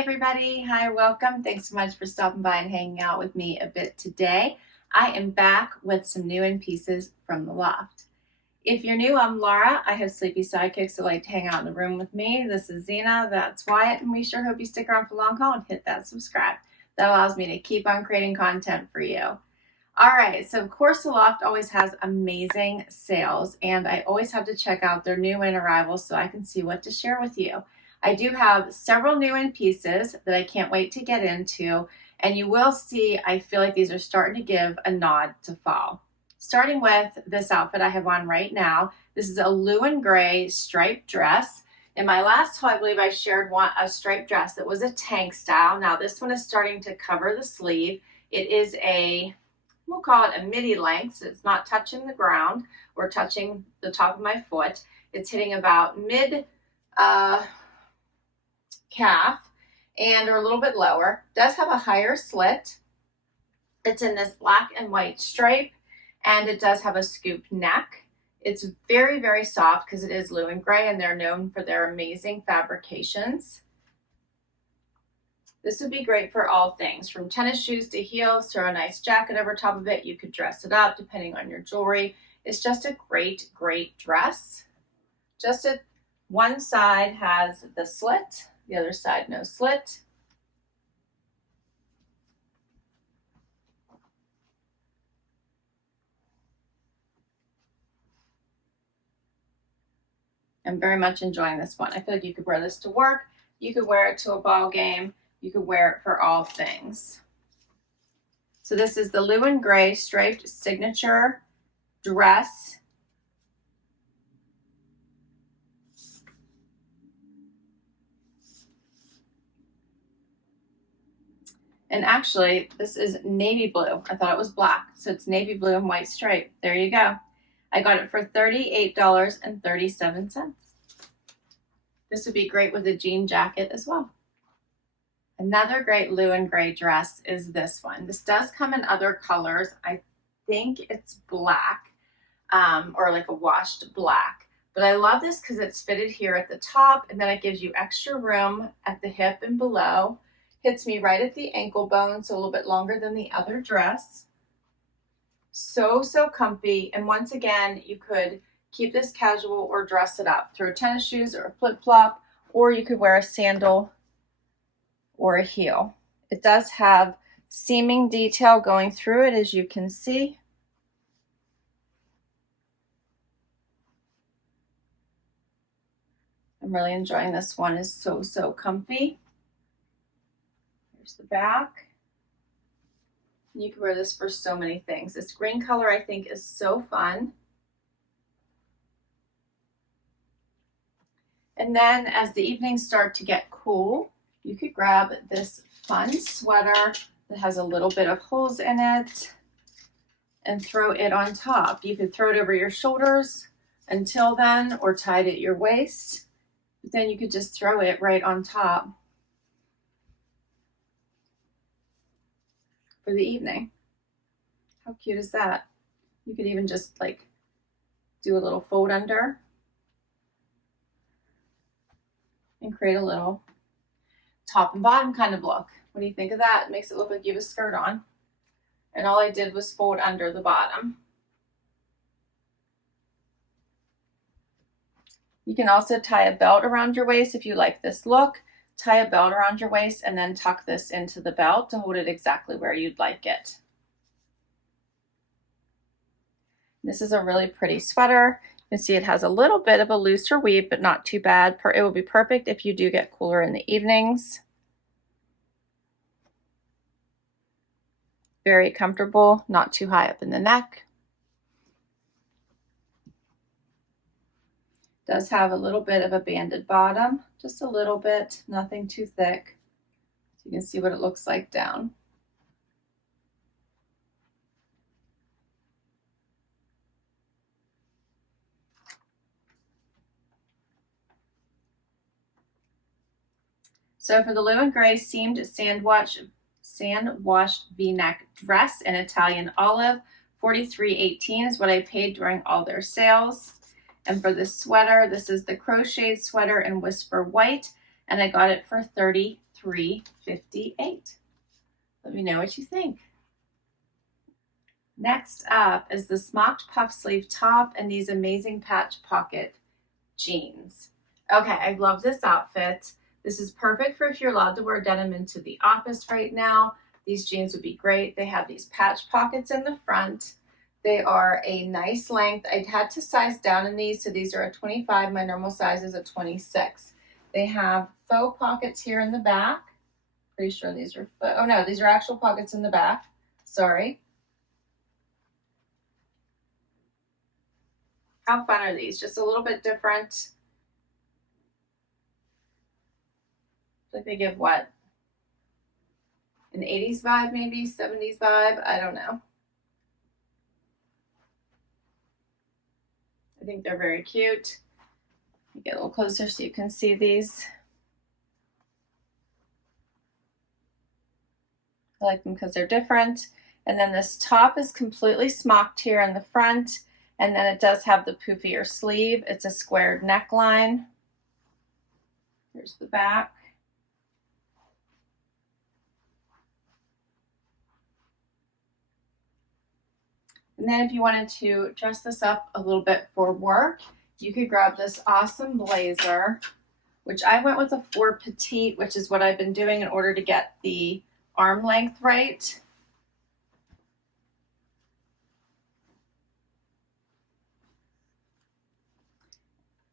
everybody. Hi, welcome. Thanks so much for stopping by and hanging out with me a bit today. I am back with some new in pieces from the Loft. If you're new, I'm Laura. I have sleepy sidekicks that like to hang out in the room with me. This is Zena, that's Wyatt, and we sure hope you stick around for the long haul and hit that subscribe. That allows me to keep on creating content for you. All right, so of course the Loft always has amazing sales, and I always have to check out their new in arrivals so I can see what to share with you. I do have several new in pieces that I can't wait to get into, and you will see I feel like these are starting to give a nod to fall. Starting with this outfit I have on right now. This is a blue and gray striped dress. In my last haul, I believe I shared a striped dress that was a tank style. Now this one is starting to cover the sleeve. It is we'll call it a midi length, so it's not touching the ground or touching the top of my foot. It's hitting about mid calf or a little bit lower. It does have a higher slit. It's in this black and white stripe, and it does have a scooped neck. It's very, very soft because it is blue and gray, and they're known for their amazing fabrications. This would be great for all things, from tennis shoes to heels. Throw a nice jacket over top of it. You could dress it up depending on your jewelry. It's just a great, great dress. One side has the slit, the other side no slit. I'm very much enjoying this one. I feel like you could wear this to work. You could wear it to a ball game. You could wear it for all things. So this is the blue and gray striped signature dress. And actually, this is navy blue. I thought it was black, so it's navy blue and white stripe. There you go. I got it for $38.37. This would be great with a jean jacket as well. Another great blue and gray dress is this one. This does come in other colors. I think it's black or like a washed black. But I love this because it's fitted here at the top, and then it gives you extra room at the hip and below. Hits me right at the ankle bone, so a little bit longer than the other dress. So comfy. And once again, you could keep this casual or dress it up. Throw tennis shoes or a flip-flop, or you could wear a sandal or a heel. It does have seaming detail going through it, as you can see. I'm really enjoying this one. It's so comfy. Here's the back. You can wear this for so many things. This green color I think is so fun. And then as the evenings start to get cool, you could grab this fun sweater that has a little bit of holes in it and throw it on top. You could throw it over your shoulders until then, or tie it at your waist. But then you could just throw it right on top for the evening. How cute is that? You could even just like do a little fold under and create a little top and bottom kind of look. What do you think of that? It makes it look like you have a skirt on. And all I did was fold under the bottom. You can also tie a belt around your waist if you like this look. Tie a belt around your waist and then tuck this into the belt to hold it exactly where you'd like it. This is a really pretty sweater. You can see it has a little bit of a looser weave, but not too bad. It will be perfect if you do get cooler in the evenings. Very comfortable, not too high up in the neck. Does have a little bit of a banded bottom, just a little bit, nothing too thick. So you can see what it looks like down. So for the blue and gray seamed sand-washed V-neck dress in Italian olive, $43.18 is what I paid during all their sales. And for this sweater, this is the crocheted sweater in Whisper White, and I got it for $33. $23.58. Let me know what you think. Next up is the Smocked puff sleeve top and these amazing patch pocket jeans. Okay, I love this outfit. This is perfect for if you're allowed to wear denim into the office right now. These jeans would be great. They have these patch pockets in the front. They are a nice length. I had to size down in these, so these are a 25. My normal size is a 26. They have faux pockets here in the back. Pretty sure these are, oh no, these are actual pockets in the back. Sorry. How fun are these? Just a little bit different. Like they give what? An 80s vibe maybe, 70s vibe, I don't know. I think they're very cute. Get a little closer so you can see these. I like them because they're different. And then this top is completely smocked here in the front. And then it does have the poofier sleeve. It's a squared neckline. Here's the back. And then if you wanted to dress this up a little bit for work, you could grab this awesome blazer, which I went with a 4 petite, which is what I've been doing in order to get the arm length right.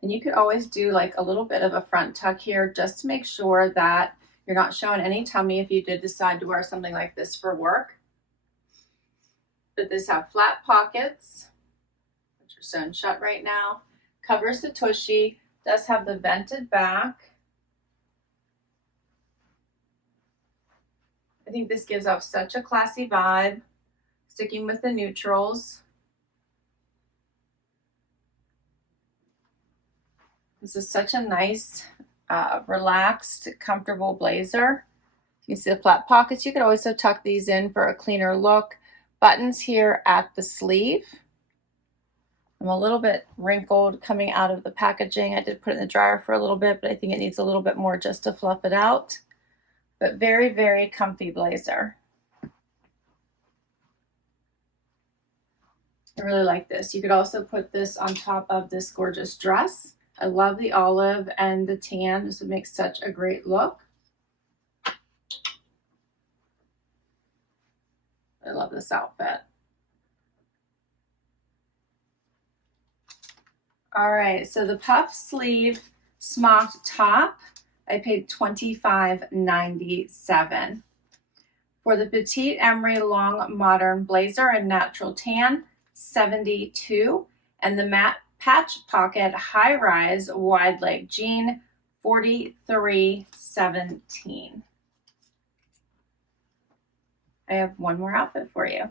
And you could always do like a little bit of a front tuck here just to make sure that you're not showing any tummy if you did decide to wear something like this for work. But this have flat pockets, which are sewn shut right now. Covers the tushy, does have the vented back. I think this gives off such a classy vibe, sticking with the neutrals. This is such a nice, relaxed, comfortable blazer. You can see the flat pockets. You could also tuck these in for a cleaner look. Buttons here at the sleeve. I'm a little bit wrinkled coming out of the packaging. I did put it in the dryer for a little bit, but I think it needs a little bit more just to fluff it out. But very, very comfy blazer. I really like this. You could also put this on top of this gorgeous dress. I love the olive and the tan. This would make such a great look. I love this outfit. All right, so the puff sleeve smocked top, I paid $25.97. For the petite emery long modern blazer in natural tan, $72. And the matte patch pocket high rise wide leg jean, $43.17. I have one more outfit for you.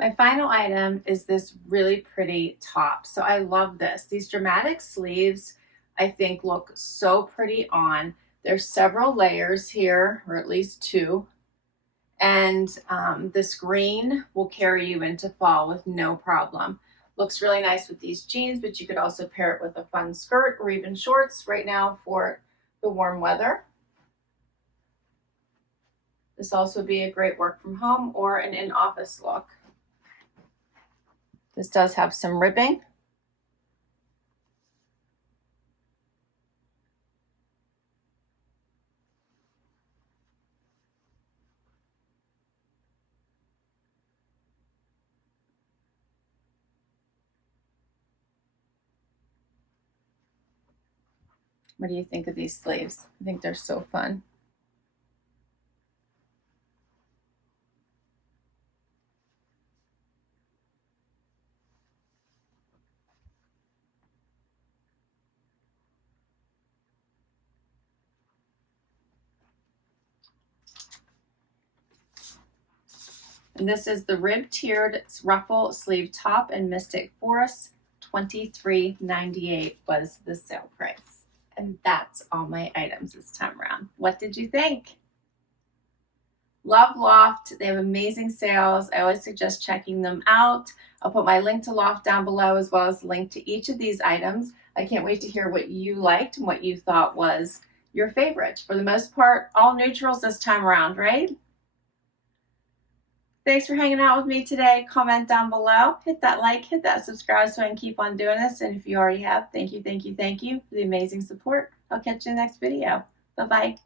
My final item is this really pretty top. So I love this. These dramatic sleeves, I think, look so pretty on. There's several layers here, or at least 2. And this green will carry you into fall with no problem. Looks really nice with these jeans, but you could also pair it with a fun skirt or even shorts right now for the warm weather. This also would be a great work from home or an in-office look. This does have some ribbing. What do you think of these sleeves? I think they're so fun. And this is the rib tiered ruffle sleeve top in Mystic Forest. $23.98 was the sale price. And that's all my items this time around. What did you think? Love Loft. They have amazing sales. I always suggest checking them out. I'll put my link to Loft down below as well as a link to each of these items. I can't wait to hear what you liked and what you thought was your favorites. For the most part, all neutrals this time around, right? Thanks for hanging out with me today. Comment down below, hit that like, hit that subscribe so I can keep on doing this. And if you already have, thank you, thank you, thank you for the amazing support. I'll catch you in the next video. Bye-bye.